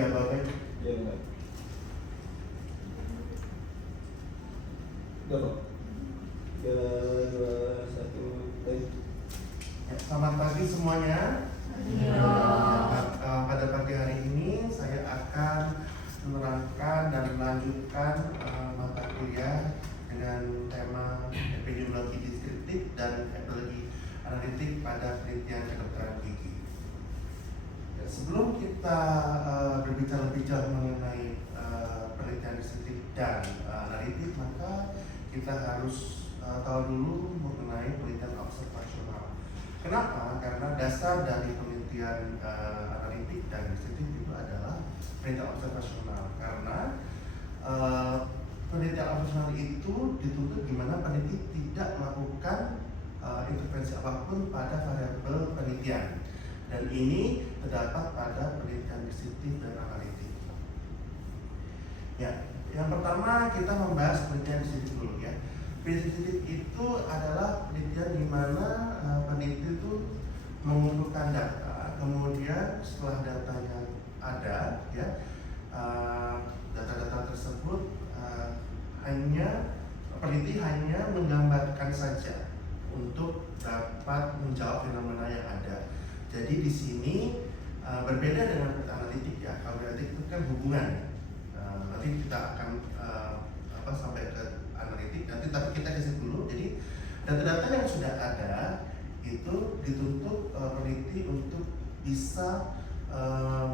Ya Bapak. Ya Pak. Udah Pak. 3, 2, 1, baik. Ya, selamat pagi semuanya. Iya. Pada pagi hari ini saya akan menerangkan dan melanjutkan mata kuliah dengan tema epidemiologi deskriptif dan epidemiologi analitik pada penelitian kedokteran gigi. Ya, sebelum kita berbicara lebih jauh mengenai penelitian deskriptif dan analitik, maka kita harus tahu dulu mengenai penelitian observasional. Kenapa? Karena dasar dari penelitian analitik dan deskriptif itu adalah penelitian observasional. Karena penelitian observasional itu dituntut di mana peneliti tidak melakukan intervensi apapun pada variabel penelitian. Dan ini terdapat pada penelitian deskriptif dan analitik. Ya, yang pertama kita membahas penelitian deskriptif dulu ya. Deskriptif itu adalah penelitian di mana peneliti itu mengumpulkan data, kemudian setelah datanya ada, ya, data-data tersebut peneliti hanya menggambarkan saja untuk dapat menjawab fenomena yang ada. Jadi di sini berbeda dengan penelitian analitik ya. Kalau analitik itu kan hubungan. Nanti kita akan sampai ke analitik nanti, tapi kita kasih dulu. Jadi data-data yang sudah ada itu dituntut peneliti untuk bisa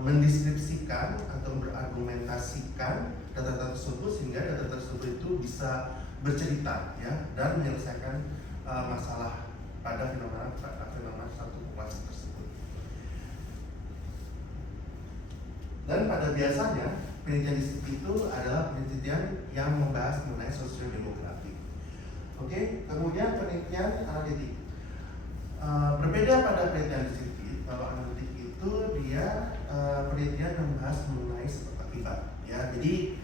mendeskripsikan atau berargumentasikan data-data tersebut sehingga data tersebut itu bisa bercerita ya dan menyelesaikan masalah pada fenomena satu populasi tersebut. Dan pada biasanya penelitian deskriptif itu adalah penelitian yang membahas mengenai sosiodemografi. Oke, kemudian penelitian analitik. Berbeda pada penelitian deskriptif. Kalau analitik itu dia penelitian membahas mengenai sebab akibat. Ya, jadi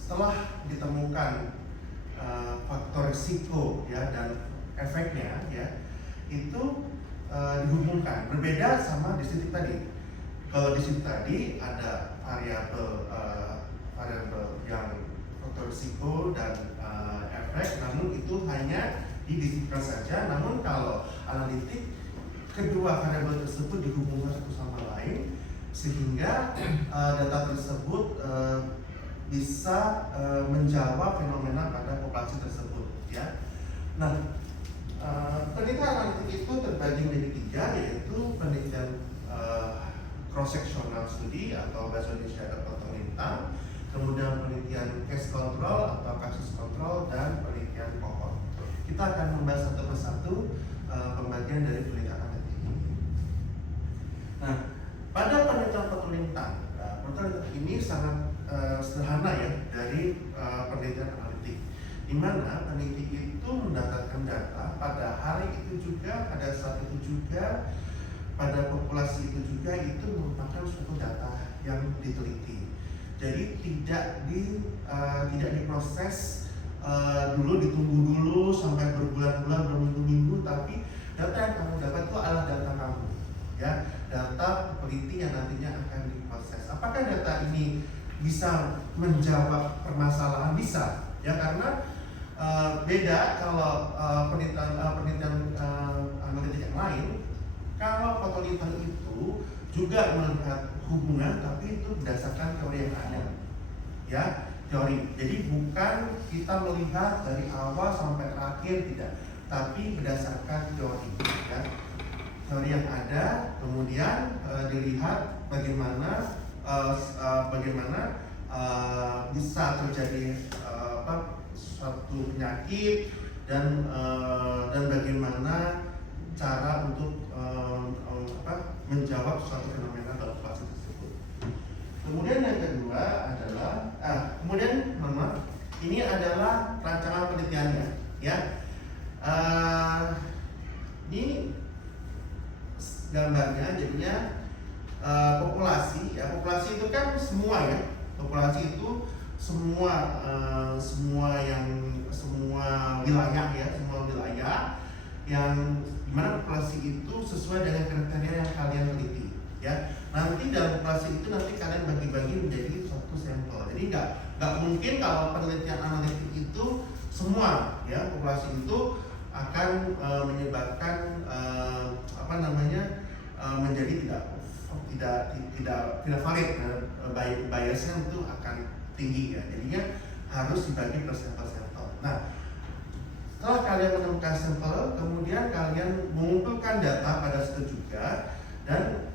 setelah ditemukan faktor risiko ya dan efeknya ya itu dihubungkan. Berbeda sama deskriptif tadi. Kalau di sini tadi ada variabel yang faktor risiko dan efek, namun itu hanya dideskripsikan saja. Namun kalau analitik, kedua variabel tersebut dihubungkan satu sama lain sehingga data tersebut bisa menjawab fenomena pada populasi tersebut. Ya. Nah, penelitian analitik itu terbagi menjadi 3, yaitu penelitian cross-sectional study atau bahasa Indonesia atau lintang, kemudian penelitian case control atau kasus kontrol, dan penelitian kohort. Kita akan membahas satu persatu pembagian dari penelitian analitik ini. Nah, pada penelitian lintang, penelitian ini sangat sederhana ya dari penelitian analitik, di mana peneliti itu mendapatkan data pada hari itu juga, pada saat itu juga, pada populasi itu juga, itu merupakan suatu data yang diteliti. Jadi tidak diproses dulu, ditunggu dulu sampai berbulan-bulan, berminggu-minggu, tapi data yang kamu dapat itu adalah data kamu, ya, data peneliti yang nantinya akan diproses. Apakah data ini bisa menjawab permasalahan? Bisa, ya, karena beda kalau penelitian analitik yang lain. Kalau fotolintang itu juga melihat hubungan, tapi itu berdasarkan teori yang ada, ya, teori. Jadi bukan kita melihat dari awal sampai terakhir, tidak, tapi berdasarkan teori, ya, teori yang ada, kemudian dilihat bagaimana bisa terjadi suatu penyakit dan bagaimana cara untuk menjawab suatu fenomena dalam populasi tersebut. Kemudian yang kedua adalah ini adalah rancangan penelitiannya, ya. Ini gambarnya jadinya populasi, ya. Populasi itu kan semua, ya. Populasi itu semua wilayah, ya, semua wilayah yang dimana populasi itu sesuai dengan kriteria yang kalian teliti, ya. nanti dalam populasi itu nanti kalian bagi-bagi menjadi suatu sampel. Jadi nggak mungkin kalau penelitian analitik itu semua ya populasi itu akan menyebabkan menjadi tidak valid, biasnya itu akan tinggi ya. Jadinya harus dibagi per sampel-sampel. Nah, setelah kalian menemukan sampel, kemudian kalian mengumpulkan data pada situ juga dan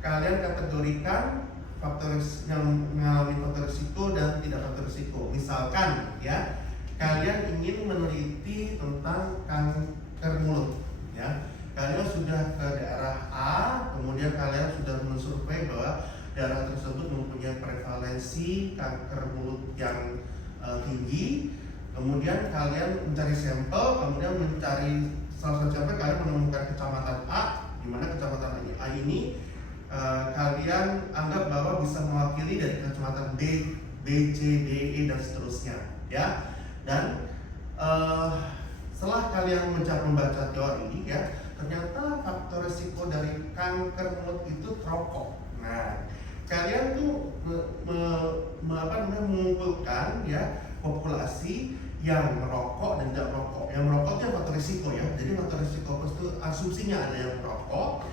kalian kategorikan faktor yang mengalami faktor risiko dan tidak faktor risiko. Misalkan ya, kalian ingin meneliti tentang kanker mulut ya. Kalian sudah ke daerah A, kemudian kalian sudah mensurvei bahwa daerah tersebut mempunyai prevalensi kanker mulut yang tinggi. Kemudian kalian mencari sampel, kemudian mencari salah satu sampel, kalian menemukan kecamatan A, di mana kecamatan A ini kalian anggap bahwa bisa mewakili dari kecamatan B, B, C, D, E dan seterusnya, ya. Dan setelah kalian membaca teori, ya, ternyata faktor risiko dari kanker mulut itu rokok. Nah, kalian tuh mengumpulkan ya populasi yang merokok dan tidak merokok. Yang merokok itu faktor risiko ya. Jadi faktor risiko itu asumsinya ada yang merokok,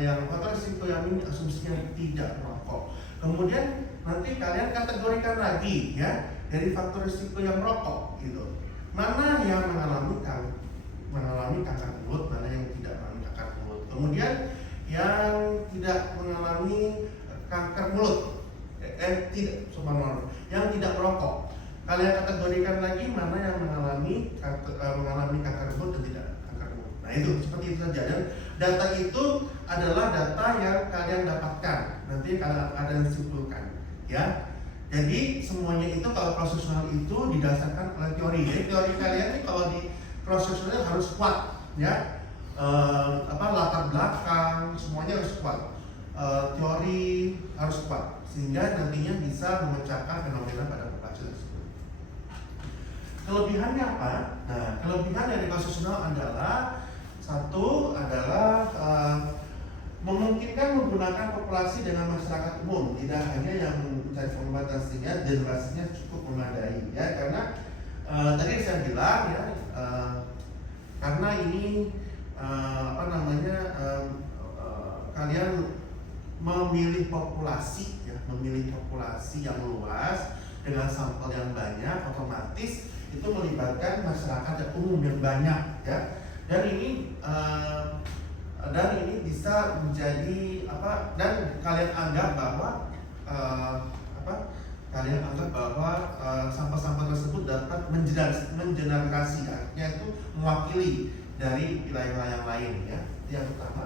yang faktor risiko yang ini asumsinya tidak merokok. Kemudian nanti kalian kategorikan lagi ya dari faktor risiko yang merokok gitu. Mana yang mengalami kanker mulut, mana yang tidak mengalami kanker mulut. Kemudian yang tidak mengalami kanker mulut, yang tidak merokok. Kalian kategorikan lagi mana yang mengalami kanker mulut dan tidak kanker mulut. Nah itu seperti itu saja. Dan data itu adalah data yang kalian dapatkan. Nanti kalian akan simpulkan, ya. Jadi semuanya itu kalau prosesional itu didasarkan oleh teori. Jadi teori kalian ini kalau di prosesional harus kuat, ya. Latar belakang semuanya harus kuat. Teori harus kuat sehingga nantinya bisa memecahkan fenomena pada populasi tersebut. Kelebihannya apa? Nah, kelebihan dari prosesional adalah satu adalah memungkinkan menggunakan populasi dengan masyarakat umum, tidak hanya yang mencari formulasinya, generasinya cukup memadai, ya. Karena tadi saya bilang ya, karena ini kalian memilih populasi ya, memilih populasi yang luas dengan sampel yang banyak, otomatis itu melibatkan masyarakat yang umum yang banyak ya. Dan ini bisa menjadi dan kalian anggap bahwa sampel-sampel tersebut dapat mengeneralisasi, artinya itu mewakili dari wilayah-wilayah yang lain ya. Itu yang pertama.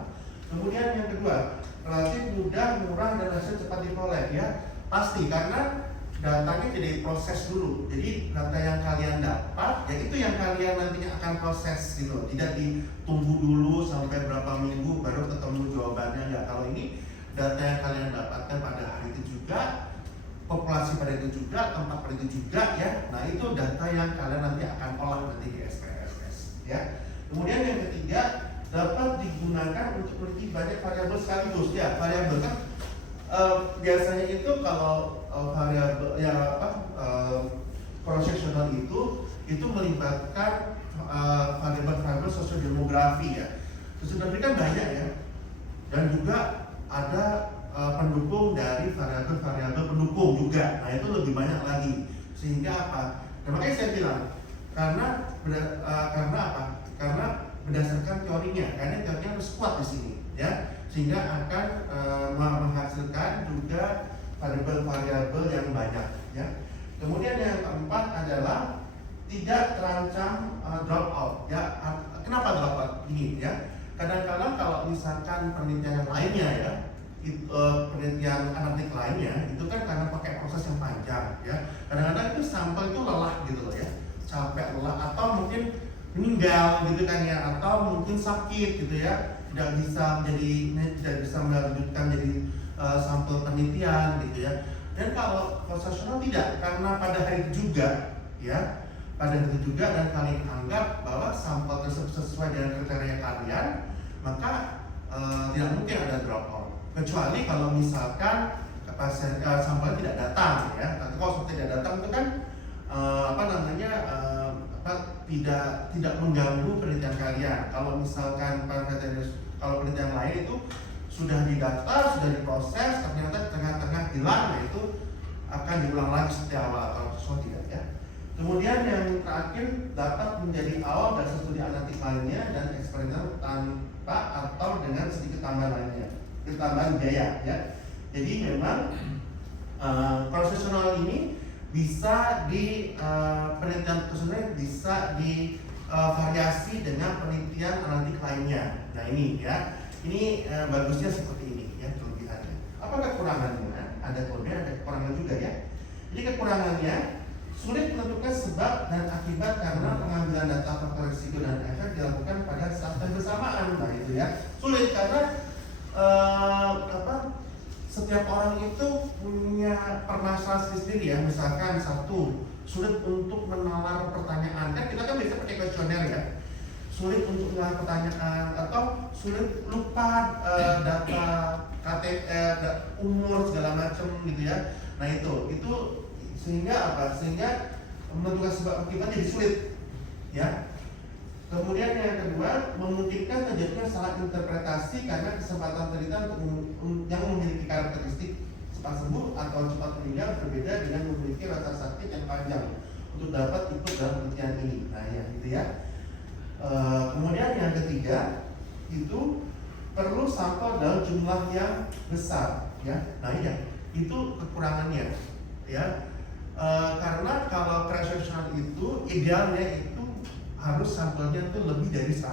Kemudian yang kedua, relatif mudah, murah dan hasil cepat diperoleh ya. Pasti karena datanya tidak diproses dulu. Jadi data yang kalian dapat, ya itu yang kalian nantinya akan proses gitu. Tidak ditunggu dulu sampai berapa minggu baru ketemu jawabannya. Ya kalau ini data yang kalian dapatkan pada hari itu juga, populasi pada itu juga, tempat pada itu juga ya. Nah itu data yang kalian nanti akan olah nanti di SPSS ya. Kemudian yang ketiga, dapat digunakan untuk meneliti banyak variabel sekaligus ya. Variabel kan biasanya itu kalau variabel cross-sectional itu melibatkan variabel sosiodemografi ya. Sosiodemografi kan banyak ya, dan juga ada pendukung dari variabel pendukung juga. Nah itu lebih banyak lagi. Sehingga apa? Nah, makanya saya bilang karena apa? Karena berdasarkan teorinya, karena teorinya harus kuat di sini ya, sehingga akan menghasilkan juga variabel-variabel yang banyak ya. Kemudian yang keempat adalah tidak terancam drop out ya. Kenapa drop out ini ya? Kadang-kadang kalau misalkan penelitian yang lainnya ya, penelitian analitik lainnya itu kan karena pakai proses yang panjang ya. Kadang-kadang itu sampel itu lelah gitu loh ya, capek, lelah, atau mungkin meninggal gitu kan ya, atau mungkin sakit gitu ya, tidak bisa melanjutkan jadi sampel penelitian gitu ya. Dan kalau konstitusional tidak, karena pada hari itu juga ya, pada hari itu juga dan kalian anggap bahwa sampel tersebut sesuai dengan kriteria kalian, maka tidak mungkin ada drop out kecuali kalau misalkan pasien sampelnya tidak datang ya. Tapi kalau tidak datang itu kan tidak mengganggu penelitian kalian. Kalau misalkan kalau penelitian lain itu sudah didaftar, sudah diproses, ternyata tengah-tengah hilang, nah itu akan diulang lagi seperti awal kalau sesuatu tidak ya. Kemudian yang terakhir dapat menjadi awal dari studi analitik lainnya dan eksperimental tanpa atau dengan sedikit tambahan lainnya, tambahan biaya ya. Jadi memang profesional ini bisa di penelitian tersebut bisa divariasi dengan penelitian analitik lainnya. Nah ini ya, ini bagusnya seperti ini ya kelebihannya. Apa kekurangannya? Ada kelebihan, ada kekurangan juga ya. Jadi kekurangannya sulit menentukan sebab dan akibat karena pengambilan data faktor risiko dan efek dilakukan pada saat yang bersamaan. Nah itu ya, sulit karena setiap orang itu punya permasalahan sendiri ya. Misalkan satu, sulit untuk menalar pertanyaan. Kan kita kan biasa pakai kuesioner ya. Sulit untuk menalar pertanyaan atau sulit lupa data KTP, umur segala macam gitu ya. Nah itu sehingga menentukan sebab akibat jadi sulit ya. Kemudian yang kedua, memungkinkan terjadinya salah interpretasi karena kesempatan penelitian yang memiliki karakteristik cepat sembuh atau cepat meninggal berbeda dengan memiliki rasa sakit yang panjang untuk dapat ikut dalam penelitian ini. Nah ya gitu ya. Kemudian yang ketiga itu perlu sampel dalam jumlah yang besar ya. Nah iya, itu kekurangannya ya. Karena kalau transaksional itu idealnya itu harus sampelnya itu lebih dari 100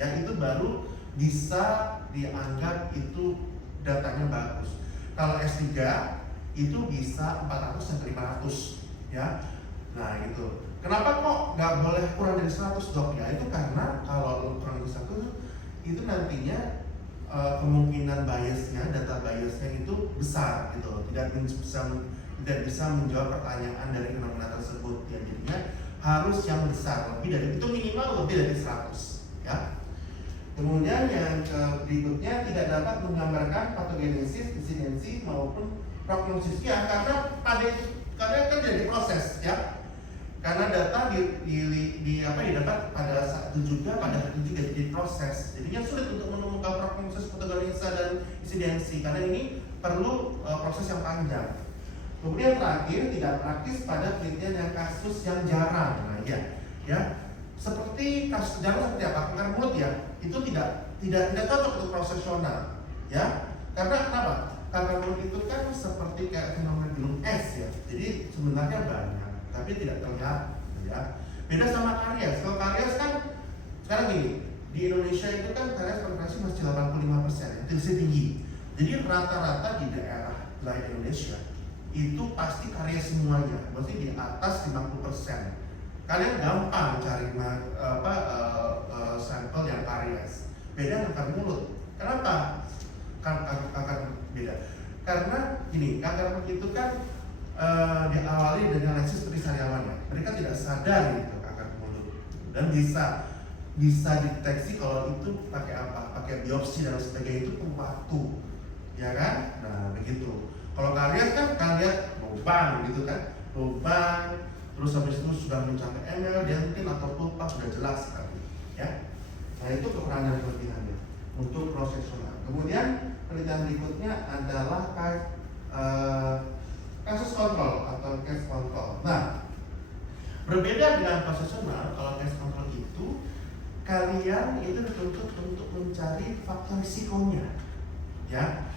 ya, itu baru bisa dianggap itu datanya bagus. Kalau S3 itu bisa 400 sampai 500 ya. Nah itu kenapa kok nggak boleh kurang dari 100 dok ya? Itu karena kalau kurang dari 100 itu nantinya kemungkinan biasnya, data biasnya itu besar gitu, tidak bisa menjawab pertanyaan dari fenomena tersebut ya. Jadinya harus yang besar, lebih dari itu, minimal lebih dari 100 ya. Kemudian yang berikutnya tidak dapat menggambarkan patogenesis, insidensi maupun prognosis ya, karena kan jadi proses ya. Karena data didapat pada saat itu juga, pada hari itu juga jadi proses. Jadinya sulit untuk menemukan prognosis, patogenesis dan insidensi karena ini perlu proses yang panjang. Kemudian terakhir, tidak praktis pada penelitian yang kasus yang jarang. Nah ya, seperti kasus jarang seperti apa? Kanker mulut ya, itu tidak cocok untuk profesional ya. Karena kenapa? Kanker mulut itu kan seperti kayak fenomena gunung es ya. Jadi sebenarnya banyak, tapi tidak terlihat ya. Beda sama karies. Kalau karies kan sekarang gini, di Indonesia itu kan karies penetrasi masih 85%, itu masih tinggi. Jadi rata-rata di daerah lain Indonesia itu pasti karies semuanya, berarti di atas 50%. Kalian gampang cari sampel yang karies. Beda dengan kanker mulut. Kenapa? Kanker beda. Karena gini, kanker mulut itu kan diawali dengan lesis seperti sariawan ya. Mereka tidak sadar gitu kanker mulut dan bisa dideteksi kalau itu pakai apa? Pakai biopsi dan sebagainya, itu waktu, ya kan? Nah begitu. Kalau karies kan lihat lubang gitu kan, lubang, terus habis itu sudah mencapai ml, dentin atau pulpa sudah jelas sekali, ya. Nah itu kekurangan kelebihannya untuk profesional. Kemudian penelitian berikutnya adalah kasus kontrol atau case control. Nah, berbeda dengan profesional, kalau case control itu kalian itu dituntut untuk mencari faktor risikonya, ya.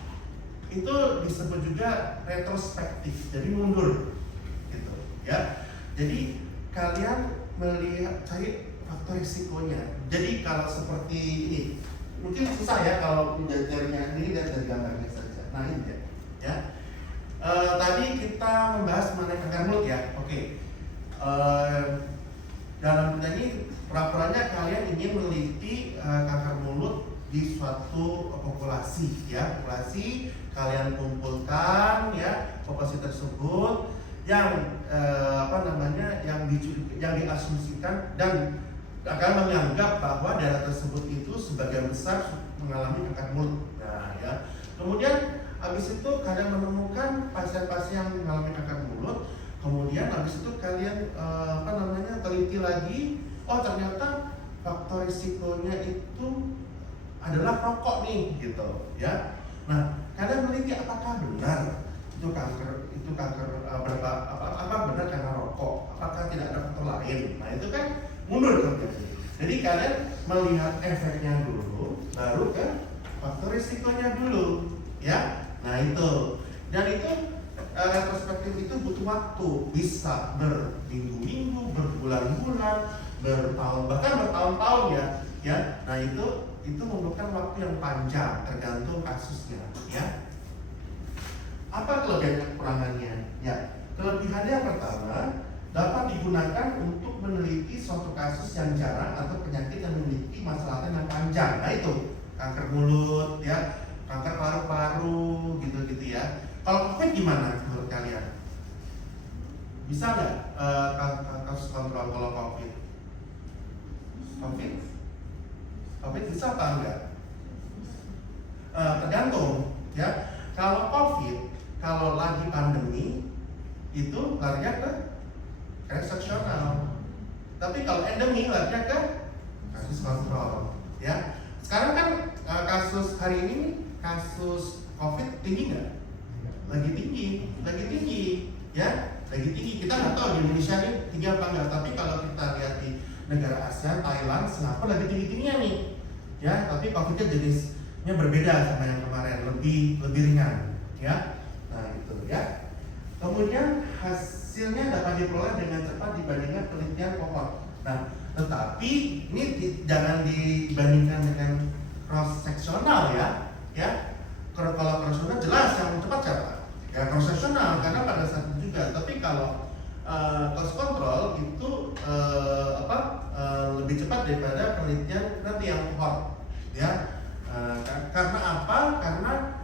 Itu disebut juga retrospektif, jadi mundur gitu ya. Jadi kalian cari faktor risikonya. Jadi kalau seperti ini mungkin susah ya kalau menjajahnya, ini lihat dari gambarnya saja. Nah ini ya. Tadi kita membahas mengenai kanker mulut ya. Oke. Dalam ini pura-puranya kalian ingin meneliti kanker mulut di suatu populasi ya, populasi kalian kumpulkan ya, populasi tersebut yang yang diasumsikan dan akan menganggap bahwa daerah tersebut itu sebagian besar mengalami kanker mulut. Nah ya, kemudian lagi, oh ternyata faktor risikonya itu adalah rokok nih, gitu ya. Nah, kalian meneliti apakah benar itu kanker apa benar karena rokok? Apakah tidak ada faktor lain? Nah, itu kan mundur terjadi. Jadi kalian melihat efeknya dulu, baru ke faktor risikonya dulu, ya. Nah itu, dan itu retrospektif itu butuh waktu, bisa berminggu-minggu, berbulan-bulan, bahkan bertahun-tahun ya. Nah itu membutuhkan waktu yang panjang, tergantung kasusnya, ya. Apa kelebihan dan kekurangannya? Ya, kelebihannya yang pertama, dapat digunakan untuk meneliti suatu kasus yang jarang atau penyakit yang memiliki masalah yang panjang. Nah itu, kanker mulut, ya, kanker paru-paru, gitu ya. Kalau COVID gimana menurut kalian? Bisa nggak kasus kontrol kalau COVID? COVID bisa apa enggak? Tergantung, ya. Kalau COVID, kalau lagi pandemi, itu larinya ke transaksional. Tapi kalau endemi larinya ke kasus kontrol, ya. Sekarang kan kasus hari ini, kasus COVID tinggi nggak? Lagi tinggi, ya, lagi tinggi. Kita nggak tahu di Indonesia ini tinggi apa enggak, tapi kalau kita lihat di negara ASEAN, Thailand, Singapura lagi tingginya nih, ya. Tapi COVID-nya jenisnya berbeda sama yang kemarin, lebih ringan, ya. Nah itu, ya. Kemudian hasilnya dapat diperoleh dengan cepat dibandingkan penelitian kohort. Nah, tetapi ini jangan dibandingkan dengan cross seksional, ya. Kalau cross seksional jelas yang cepat siapa? Ya cross seksional, karena pada saat itu juga. Tapi kalau cross control itu lebih cepat daripada penelitian nanti yang kohort, ya. Karena apa? Karena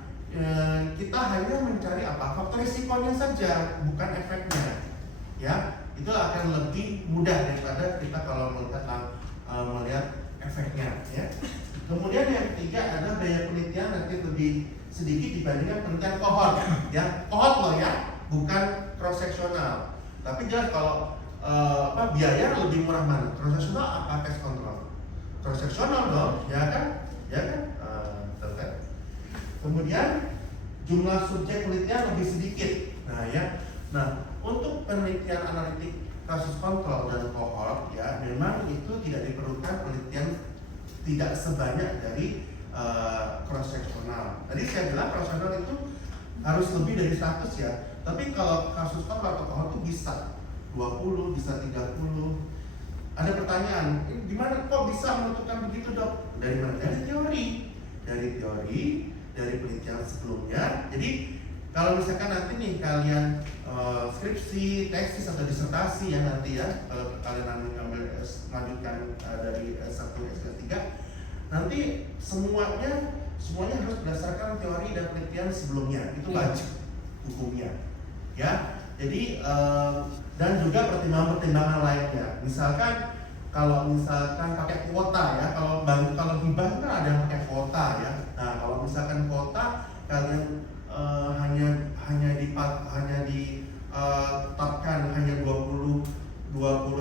kita hanya mencari faktor risikonya saja, bukan efeknya, ya. Itu akan lebih mudah daripada kita kalau melihat efeknya, ya. Kemudian yang ketiga adalah biaya penelitian nanti lebih sedikit dibandingkan penelitian kohort, ya. Kohort loh ya, bukan cross seksional. Tapi jelas kalau biaya lebih murah mana? Cross seksional apa case control? Cross seksional dong, ya kan? Kemudian jumlah subjek penelitian lebih sedikit. Nah, untuk penelitian analitik kasus kontrol dan kohort, ya, memang itu tidak diperlukan penelitian tidak sebanyak dari cross seksional. Tadi saya bilang cross seksional itu harus lebih dari 100 ya. Tapi kalau kasus kontrol atau kohort itu bisa 20, bisa 30. Ada pertanyaan, gimana kok bisa menentukan begitu, Dok? Dari mana? Dari teori, dari penelitian sebelumnya. Jadi kalau misalkan nanti nih kalian skripsi, tesis atau disertasi ya nanti ya, kalau kalian melanjutkan dari S1 ke S3, nanti semuanya harus berdasarkan teori dan penelitian sebelumnya. Itu wajib hukumnya, ya. Jadi dan juga pertimbangan lainnya. Misalkan kalau pakai kuota ya, kalau hibah kan ada yang pakai kuota ya. Nah kalau misalkan kuota kalian hanya ditetapkan hanya 20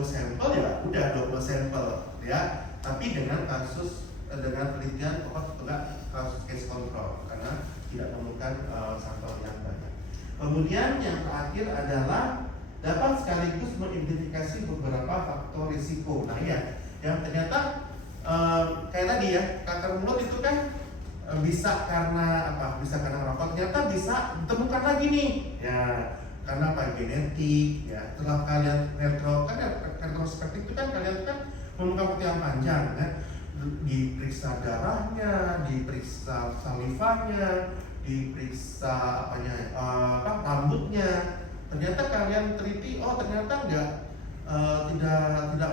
sampel ya udah 20 sampel ya. Tapi dengan penelitian kasus case control karena tidak memerlukan sampel yang banyak. Kemudian yang terakhir adalah dapat sekaligus mengidentifikasi beberapa faktor risiko. Nah ya, yang ternyata kayak tadi ya, kanker mulut itu kan bisa karena apa? Bisa karena merokok. Ternyata bisa ditemukan lagi nih. Ya, karena apa? Genetik. Ya, setelah kalian retrospektif itu kan kalian kan menemukan waktu yang panjang, ya. Diperiksa darahnya, diperiksa salivanya, diperiksa rambutnya. Ternyata kalian teliti, ternyata tidak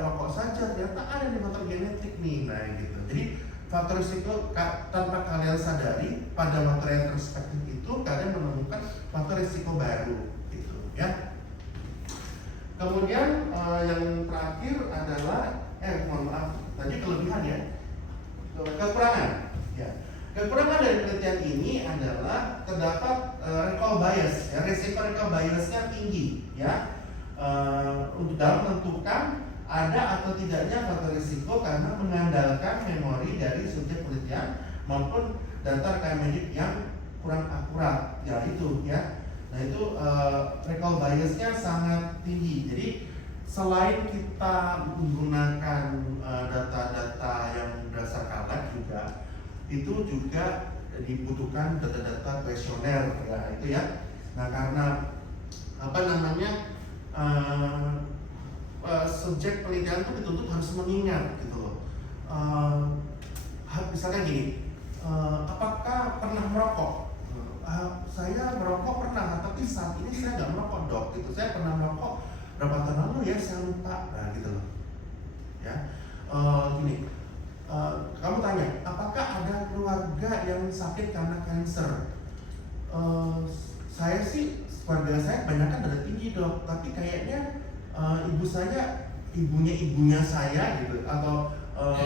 rokok saja, ternyata ada nih faktor genetik nih, nah gitu. Jadi faktor risiko tanpa kalian sadari pada waktu retrospektif itu kalian menemukan faktor risiko baru, gitu ya. Kemudian yang terakhir adalah tadi kelebihan ya, kekurangan. Ya. Kekurangan dari penelitian ini adalah terdapat recall bias, ya, risiko recall biasnya tinggi, ya, untuk dalam menentukan ada atau tidaknya faktor risiko karena mengandalkan memori dari subjek penelitian maupun data rekam medik yang kurang akurat. Ya itu ya. Nah itu recall biasnya sangat tinggi. Jadi selain kita menggunakan data-data yang berdasarkan lab juga, itu juga dibutuhkan data-data kuesioner ya itu ya. Nah karena apa namanya subjek penelitian itu dituntut harus mengingat gitu loh. Misalkan gini, apakah pernah merokok? Saya merokok pernah, tapi saat ini saya nggak merokok dok. Gitu. Saya pernah merokok berapa tahun lalu ya, saya lupa. Nah gitu loh. Ya, gini. Kamu tanya, apakah ada keluarga yang sakit karena kanker? Saya sih, keluarga saya kebanyakan darah tinggi dok, tapi kayaknya ibunya saya gitu, atau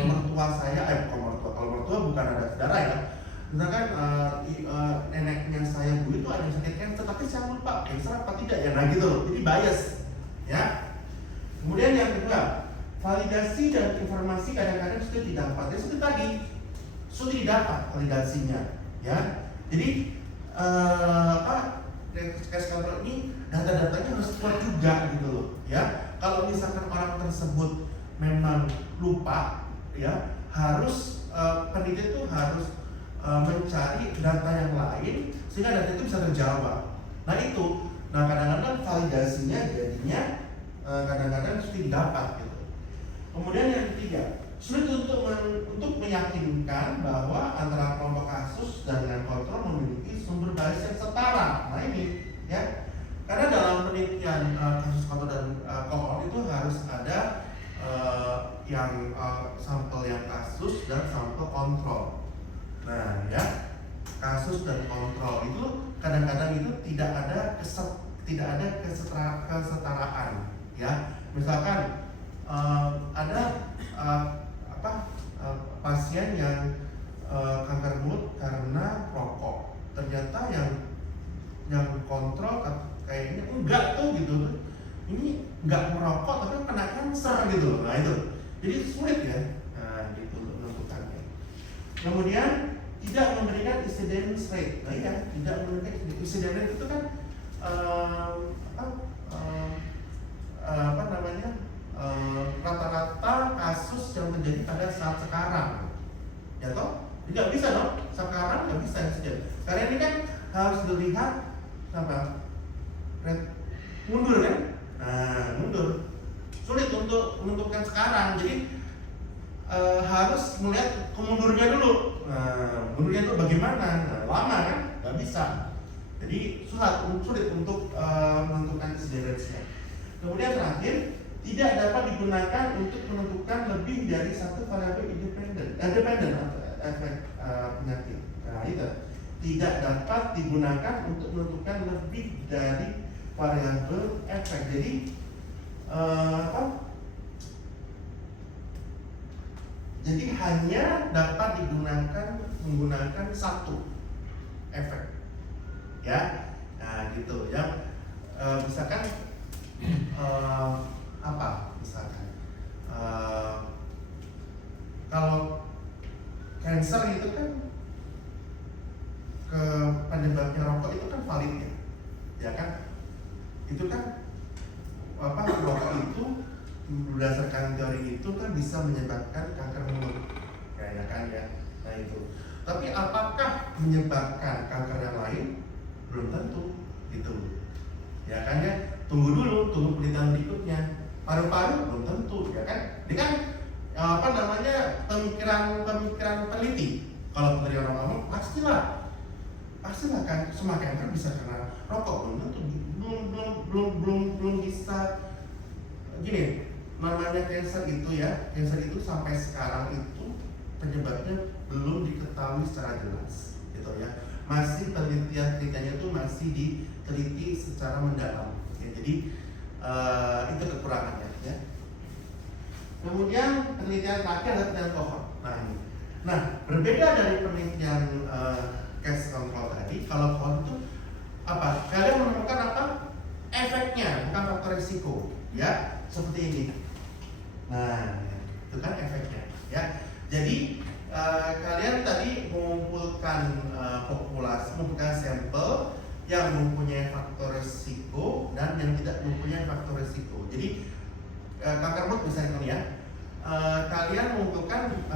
mertua saya, bukan mertua, kalau mertua bukan ada saudara ya. Misalkan neneknya saya bu itu ada yang sakit kanker, tapi saya lupa kanker apa tidak ya, nah gitu loh, jadi bias ya. Kemudian yang kedua, validasi dan informasi kadang-kadang sudah didapat. Jadi seperti tadi, sudah didapat validasinya, ya. Jadi case control ini data-datanya harus kuat juga gitu loh, ya. Kalau misalkan orang tersebut memang lupa, ya, harus peneliti itu harus mencari data yang lain sehingga data itu bisa terjawab. Nah itu, kadang-kadang validasinya jadinya kadang-kadang sudah didapat gitu. Kemudian yang ketiga, sulit untuk meyakinkan bahwa antara kelompok kasus dan dengan kontrol memiliki sumber bias yang setara. Nah ini ya, karena dalam penelitian kasus kontrol dan kohort itu harus ada yang sampel yang kasus dan sampel kontrol. Nah ya, kasus dan kontrol itu kadang-kadang itu tidak ada kesetaraan ya. Misalkan ada pasien yang kanker mulut karena rokok, ternyata yang kontrol kayaknya enggak tuh gitu, ini enggak merokok tapi kena kanker gitu. Nah itu jadi sulit ya, nah gitu menentukannya. Kemudian tidak memberikan incidence rate. Nah iya, tidak memberikan incidence rate itu kan rata-rata kasus yang terjadi pada saat sekarang, ya toh? Tidak bisa dong, sekarang nggak bisa insiden. Karena ini kan harus dilihat apa? Mundur kan? Nah, mundur. Sulit untuk menentukan sekarang. Jadi harus melihat kemundurnya dulu. Nah, mundurnya itu bagaimana? Nah, lama kan? Nggak bisa. Jadi sulit untuk menentukan incidence-nya. Kemudian terakhir, tidak dapat digunakan untuk menentukan lebih dari satu variabel independen atau efek penyakit. Nah itu tidak dapat digunakan untuk menentukan lebih dari variabel efek. Jadi Jadi hanya dapat digunakan menggunakan satu efek, ya. Nah gitu ya. Misalkan misalkan kalau cancer itu kan penyebabnya rokok itu kan valid ya kan, itu kan rokok itu berdasarkan teori itu kan bisa menyebabkan kanker mulut, ya kan ya. Nah itu, tapi apakah menyebabkan kanker yang lain? Belum tentu gitu, ya kan ya. Tunggu penelitian berikutnya. Paru-paru belum tentu, ya kan? Ini kan pemikiran peneliti. Kalau dari orang ngomong pastilah kan semua kanker bisa karena rokok, belum tentu, belum bisa. Gini, namanya cancer itu sampai sekarang itu penyebabnya belum diketahui secara jelas, gitu ya. Masih penelitiannya itu masih diteliti secara mendalam. Ya, jadi itu kekurangannya ya. Kemudian penelitian terakhir adalah penelitian kohort. Nah, berbeda dari penelitian case control tadi, kalau kohort itu apa? Kalian menemukan apa? Efeknya, bukan faktor risiko, ya. Seperti ini. Nah, itu kan efeknya, ya. Jadi kalian tadi mengumpulkan mengumpulkan sampel yang mempunyai faktor risiko dan yang tidak mempunyai faktor risiko. Jadi kanker mulut misalnya ya, kalian mengumpulkan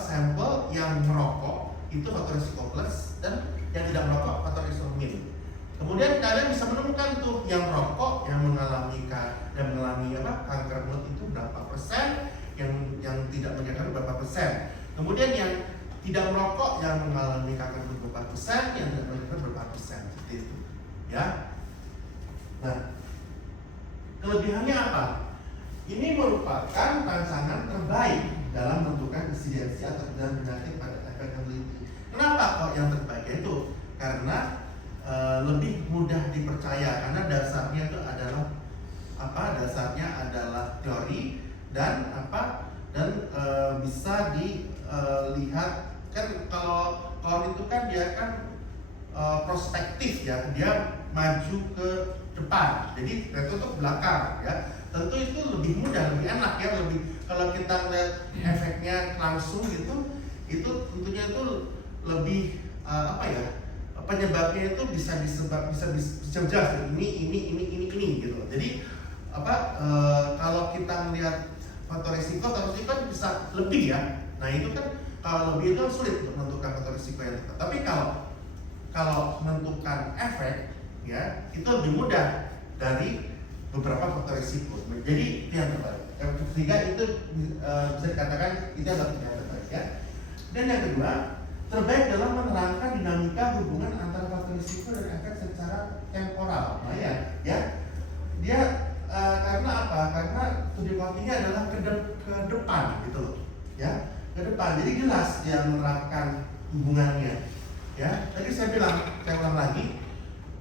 sampel yang merokok itu faktor risiko plus dan yang tidak merokok faktor risiko min. Kemudian kalian bisa menemukan tuh yang merokok yang mengalami kanker mulut itu berapa persen, yang tidak punya kanker berapa persen. Kemudian yang tidak merokok yang mengalami kanker mulut berapa persen, yang tidak punya kanker berapa persen, seperti itu, ya. Nah, kelebihannya apa? Ini merupakan rancangan terbaik dalam menentukan insidensi atau kebenaran penyakit pada efek peneliti. Kenapa kok yang terbaik? Itu karena lebih mudah dipercaya karena dasarnya itu adalah dasarnya adalah teori dan bisa dilihat kan. Kalau itu kan dia kan prospektif ya, dia maju ke depan, jadi retro ke belakang ya. Tentu itu lebih mudah, lebih enak ya, lebih kalau kita lihat efeknya langsung gitu, itu tentunya itu lebih penyebabnya itu bisa jelas ini gitu. Jadi kalau kita melihat faktor risiko kan bisa lebih ya. Nah itu kan kalau lebih itu sulit untuk menentukan faktor risiko yang tepat. Tapi kalau menentukan efek ya itu lebih mudah dari beberapa faktor risiko. Jadi itu yang terbaik. Sehingga itu bisa dikatakan itu adalah yang terbaik ya. Dan yang kedua, terbaik dalam menerangkan dinamika hubungan antara faktor risiko dan efek secara temporal. Nah ya dia karena apa? Karena studi ini adalah ke depan gitu loh, ya, ke depan. Jadi jelas dia menerapkan hubungannya, ya. Tadi saya ulang lagi,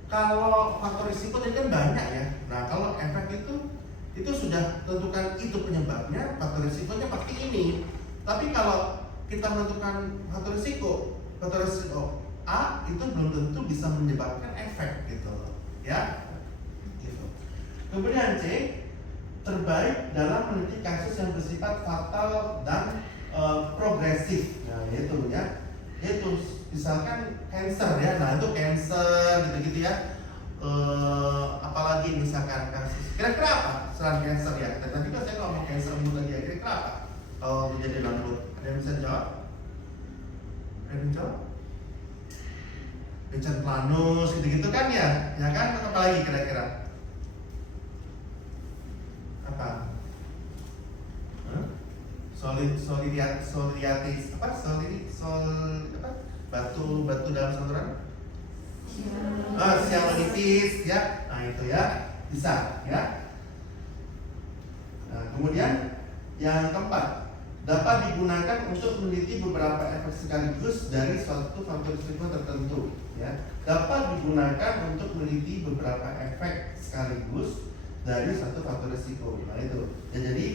kalau faktor risiko itu kan banyak ya. Nah kalau efek itu sudah tentukan itu penyebabnya, faktor risikonya pasti ini. Tapi kalau kita menentukan faktor risiko A itu belum tentu bisa menyebabkan efek gitu loh, ya. Kemudian C, terbaik dalam meneliti kasus yang bersifat fatal dan progresif. Nah, yaitu misalkan cancer ya. Nah, itu cancer gitu-gitu ya. Apalagi misalkan kasus kira-kira apa selain cancer ya? Tadi kan saya ngomong cancer mulut tadi ya. Kira-kira apa kalau terjadi dalam mulut? Ada yang bisa jawab? Bencana planus gitu-gitu kan ya? Ya kan? Apalagi kira-kira? Apa? Solidiatis batu dalam saluran? Sialitis ya. Nah itu ya bisa ya. Nah, kemudian yang keempat, dapat digunakan untuk meneliti beberapa efek sekaligus dari suatu faktor risiko tertentu ya. Dapat digunakan untuk meneliti beberapa efek sekaligus dari satu faktor risiko. Nah itu ya, jadi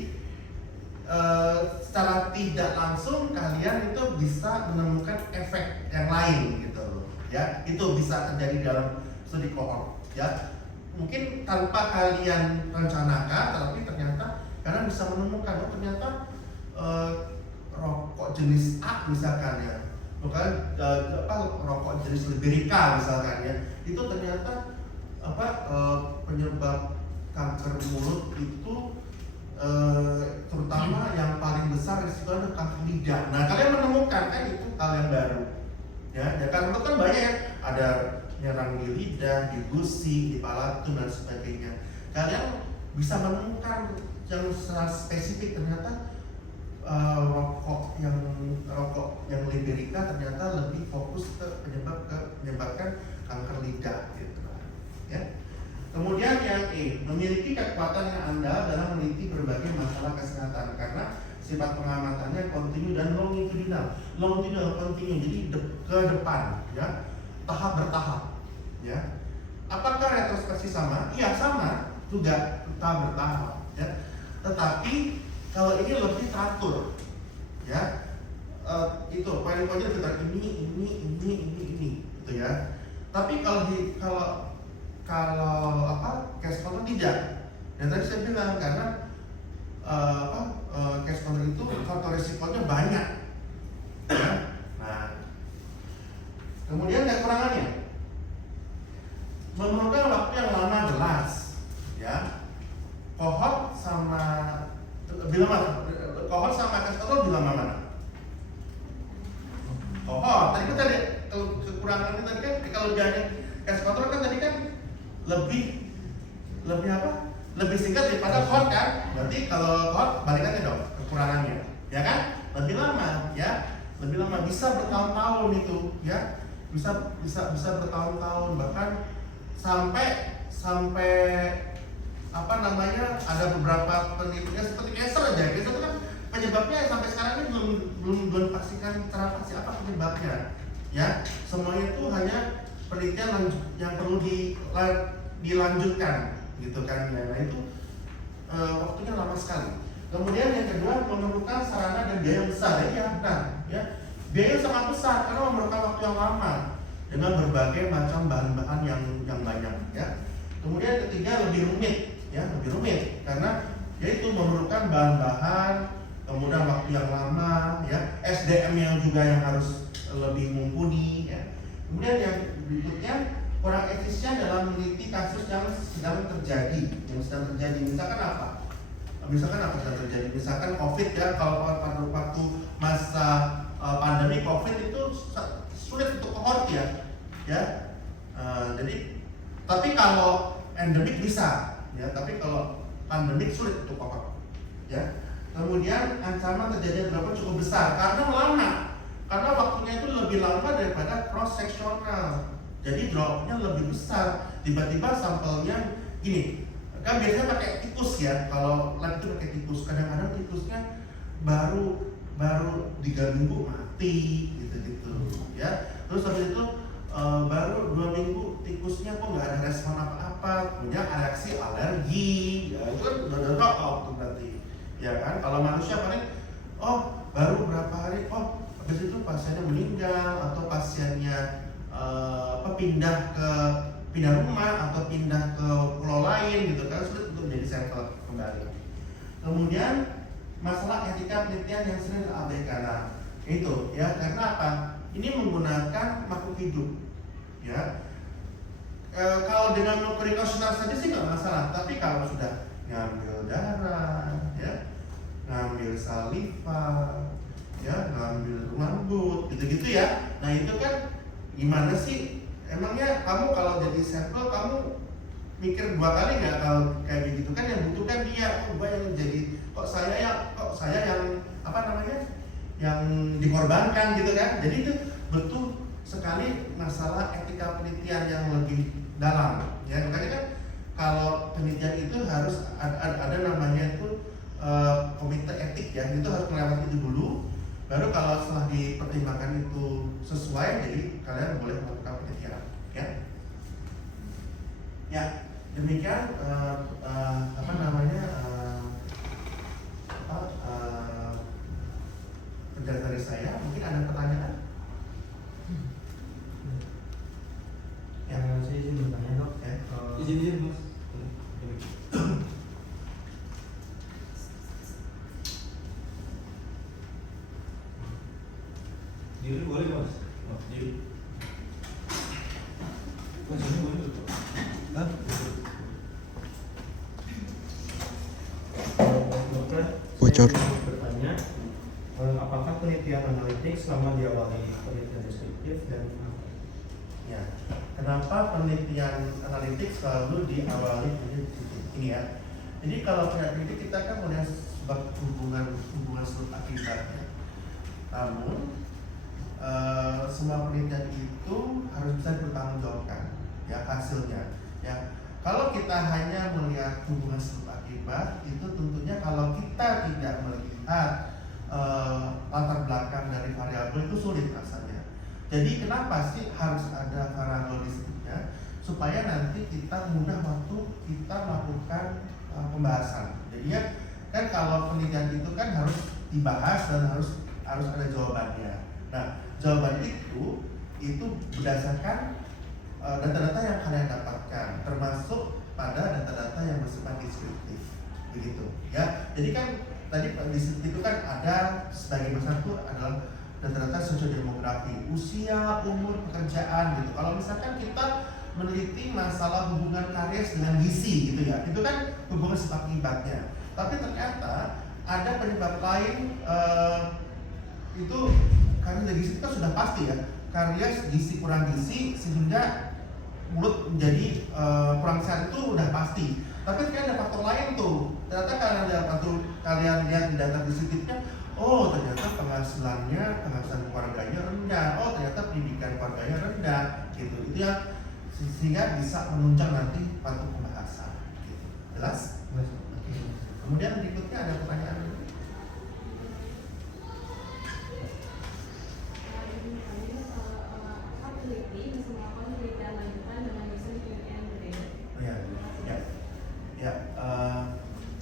secara tidak langsung kalian itu bisa menemukan efek yang lain gitu loh ya. Itu bisa terjadi dalam studi kohort ya. Mungkin tanpa kalian rencanakan, tapi ternyata kalian bisa menemukan ternyata rokok jenis A misalkan ya, bukan rokok jenis Liberica misalkan ya, itu ternyata penyebab kanker mulut itu terutama yang paling besar risiko adalah kanker lidah. Nah kalian menemukan kan itu hal yang baru ya. Kanker kan banyak ya, ada nyerang di lidah, di gusi, di palatum dan sebagainya. Kalian bisa menemukan yang secara spesifik ternyata rokok yang Liberica ternyata lebih fokus ke menyebabkan kanker lidah gitu ya. Kemudian yang E, memiliki kekuatan yang andal dalam meneliti berbagai masalah kesehatan karena sifat pengamatannya kontinu dan longitudinal. Longitudinal kontinu, jadi ke depan ya, tahap bertahap ya. Apakah retrospeksi sama? Iya sama, juga tahap bertahap ya. Tetapi kalau ini lebih teratur ya. Itu poin-poinnya kita ini gitu ya. Tapi kalau case control tidak. Dan tadi saya bilang karena cash counter itu faktor risikonya banyak. Ya. Nah, kemudian kekurangannya, memerlukan waktu yang lama jelas, ya. Kohort sama cash counter lebih lama mana? Kohort. Tadi kan kekurangannya tadi kan kalau biayanya cash counter kan tadi kan lebih apa? Lebih singkat daripada kohort kan? Berarti kalau kohort balikannya dong kekurangannya, ya kan? Lebih lama, ya. Lebih lama, bisa bertahun-tahun itu, ya. Bisa bertahun-tahun, bahkan sampai apa namanya, ada beberapa penelitian seperti cancer aja. Cancer itu kan penyebabnya sampai sekarang ini belum pastikan secara pasti apa penyebabnya, ya. Semuanya itu hanya penelitian yang perlu dilanjutkan, gitu kan. Nah itu waktunya lama sekali. Kemudian yang kedua, memerlukan sarana dan biaya yang besar. Ya benar, ya. Biaya sangat besar karena memerlukan waktu yang lama dengan berbagai macam bahan-bahan yang banyak, ya. Kemudian ketiga, lebih rumit, ya, lebih rumit karena yaitu memerlukan bahan-bahan, kemudian waktu yang lama, ya, SDM yang juga yang harus lebih mumpuni, ya. Kemudian yang berikutnya, kurang efisien dalam meneliti kasus yang sedang terjadi, misalkan apa? Misalkan apa sedang terjadi? Misalkan COVID, ya, kalau pada waktu masa pandemi COVID itu sulit untuk kohort, ya. Jadi, tapi kalau endemik bisa, ya. Tapi kalau pandemik sulit untuk kohort, ya. Kemudian ancaman terjadi berapa cukup besar karena lama, karena waktunya itu lebih lama daripada cross sectional. Jadi dropnya lebih besar. Tiba-tiba sampelnya gini, kan biasanya pakai tikus, ya. Kalau lab itu pakai tikus, kadang-kadang tikusnya baru 3 minggu mati, gitu, ya. Terus habis itu baru 2 minggu tikusnya kok nggak ada respon apa-apa, punya reaksi alergi, ya itu kan udah drop out tuh berarti, ya kan. Kalau manusia paling baru berapa hari, habis itu pasiennya meninggal atau pasiennya pindah rumah atau pindah ke pulau lain, gitu kan, sulit untuk menjadi sampel kembali. Kemudian masalah etika penelitian yang sering diabaikan, nah, itu, ya, karena apa? Ini menggunakan makhluk hidup, ya. Kalau dengan nuklikosinal saja sih nggak masalah, tapi kalau sudah ngambil darah, ya, ngambil saliva, ya, ngambil rambut, gitu-gitu, ya. Nah itu kan gimana sih? Emangnya kamu kalau jadi sampel kamu mikir 2 kali nggak kalau kayak begitu kan? Yang butuhkan dia, gua yang jadi, kok saya yang apa namanya, yang dikorbankan, gitu kan. Jadi itu betul sekali masalah etika penelitian yang lebih dalam, ya. Makanya kan kalau penelitian itu harus ada namanya itu komite etik, ya. Itu harus melewati itu dulu, baru kalau setelah dipertimbangkan itu sesuai, jadi kalian boleh melakukan penelitian, ya. Ya, demikian apa namanya penjelasan dari saya. Mungkin ada pertanyaan? Ya, saya izin bertanya, Dok. Izin Mas. Diri boleh Mas? Diri. Mas ini boleh Dok? Hah? Dokter, Bocor. saya ingin bertanya, apakah penelitian analitik selama diawali penelitian deskriptif dan ya, kenapa penelitian analitik selalu diawali dengan ini, ya? Jadi kalau penelitian kita kan melihat sebuah hubungan sebab akibat, ya. Namun semua penelitian itu harus bisa dipertanggungjawabkan, ya, hasilnya, ya. Kalau kita hanya melihat hubungan sebab akibat, itu tentunya kalau kita tidak melihat latar belakang dari variabel itu sulit rasanya. Jadi kenapa sih harus ada variabel disebutnya? Supaya nanti kita mudah waktu kita melakukan pembahasan. Jadi ya kan kalau penelitian itu kan harus dibahas dan harus ada jawabannya. Nah, jawaban itu berdasarkan data-data yang kalian dapatkan, termasuk pada data-data yang bersifat deskriptif. begitu ya. Jadi kan tadi di situ itu kan ada sebagai besar itu adalah data-data sosiodemografi, usia, umur, pekerjaan gitu. Kalau misalkan kita meneliti masalah hubungan karies dengan gizi gitu ya, itu kan hubungan sebab akibatnya. Tapi ternyata ada penyebab lain itu karena dari gizi itu kan sudah pasti ya, karies, gizi, kurang gizi sehingga mulut menjadi kurang sehat itu udah pasti. Tapi ternyata ada faktor lain tuh. Ternyata kalian lihat di data positifnya, oh ternyata penghasilan keluarganya rendah, oh ternyata pendidikan keluarganya rendah, gitu. Itu yang sehingga bisa menunjang nanti patut pembahasan. Gitu. Jelas? Oke. Kemudian berikutnya ada pertanyaan.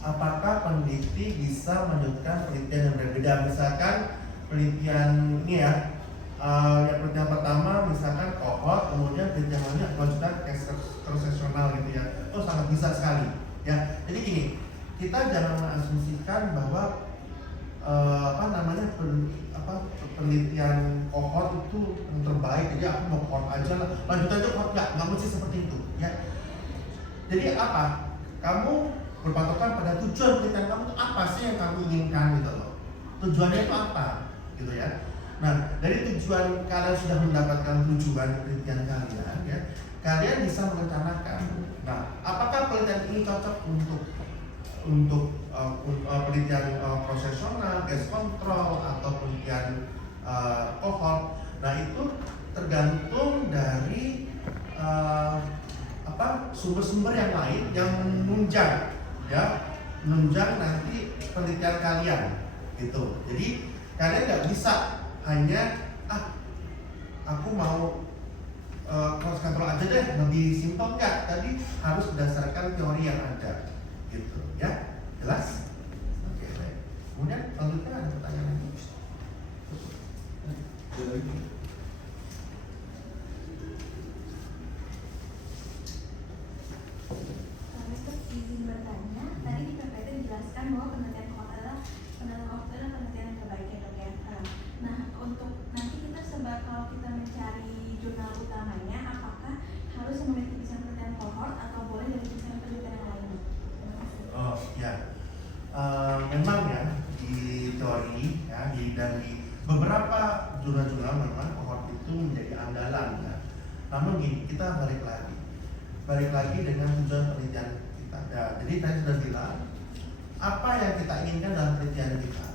Apakah peneliti bisa melanjutkan penelitian yang berbeda? Misalkan penelitian ini ya, yang penelitian pertama misalkan kohort, kemudian penelitian lainnya melanjutkan case cross-sectional gitu ya. Oh sangat bisa sekali ya. Jadi gini, kita jangan mengasumsikan bahwa penelitian kohort itu yang terbaik, jadi aku mau kohort aja lah, lanjut aja kohort, nggak mesti seperti itu ya. Jadi apa? Kamu berpatokan pada tujuan penelitian kamu itu apa sih yang kamu inginkan gitu loh. Tujuannya itu apa gitu ya. Nah, dari tujuan kalian sudah mendapatkan tujuan penelitian kalian ya, kalian bisa merencanakan. Nah, apakah penelitian ini cocok untuk penelitian prosesional, case control atau penelitian kohort. Nah, itu tergantung dari sumber-sumber yang lain yang menunjang nanti penelitian kalian gitu. Jadi kalian nggak bisa hanya aku mau cross control aja deh, lebih simpel nggak? Tadi harus berdasarkan teori yang ada gitu ya. Jelas? Oke, baik. Kemudian selanjutnya ada pertanyaan lagi. Izin bertanya, tadi di PPT dijelaskan bahwa penelitian kohort adalah penelitian yang terbaik ya dok ya. Nah, untuk nanti kita kalau kita mencari jurnal utamanya, apakah harus memiliki tulisan penelitian kohort atau boleh dari tulisan penelitian yang lain? Terima kasih. Oh ya, memang ya di teori ya dan di beberapa jurnal-jurnal memang kohort itu menjadi andalan ya. Namun gini, kita balik lagi dengan tujuan penelitian kita. Ya, jadi tadi sudah bilang apa yang kita inginkan dalam penelitian kita,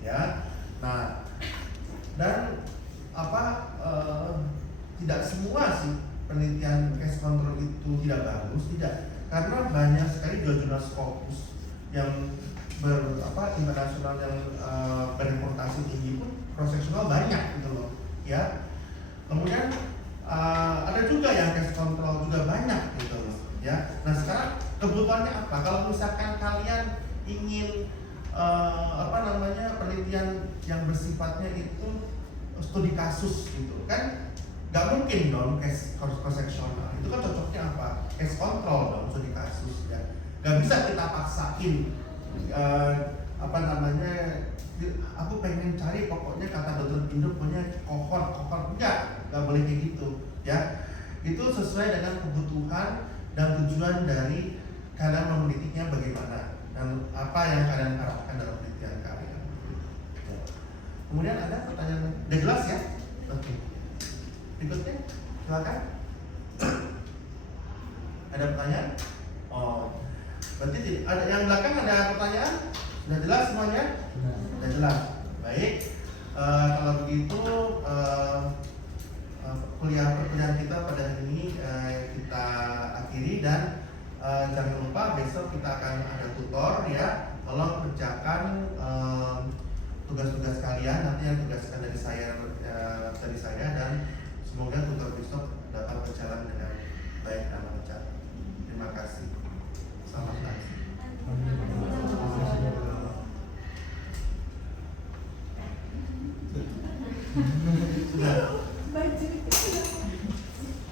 ya. Nah, dan tidak semua sih penelitian case control itu tidak bagus, tidak, karena banyak sekali jurnal Scopus yang internasional yang berreputasi tinggi pun cross-sectional banyak gitu loh, ya. Kemudian ada juga yang case control juga banyak gitu loh, ya. Nah sekarang kebutuhannya apa? Kalau misalkan kalian ingin penelitian yang bersifatnya itu studi kasus gitu kan, nggak mungkin dong case cross-sectional. Itu kan cocoknya apa? Case control dong, studi kasus ya. Nggak bisa kita paksain aku pengen cari pokoknya kata dokter Indo punya kohort nggak boleh kayak gitu ya. Itu sesuai dengan kebutuhan dan tujuan dari kalian menelitinya bagaimana dan apa yang kalian harapkan dalam penelitian kalian. Ya. Kemudian ada pertanyaan, udah jelas ya? Oke. Berikutnya, silakan. Ada pertanyaan? Oh, berarti ada yang belakang ada pertanyaan? Sudah jelas semuanya? Sudah jelas. Baik. Kalau begitu perkuliahan kita pada hari ini kita akhiri dan jangan lupa besok kita akan ada tutor ya. Tolong kerjakan tugas-tugas kalian, nanti yang tugaskan dari saya dan semoga tutor besok dapat berjalan dengan baik dan lancar. Terima kasih. Selamat pagi. Sudah.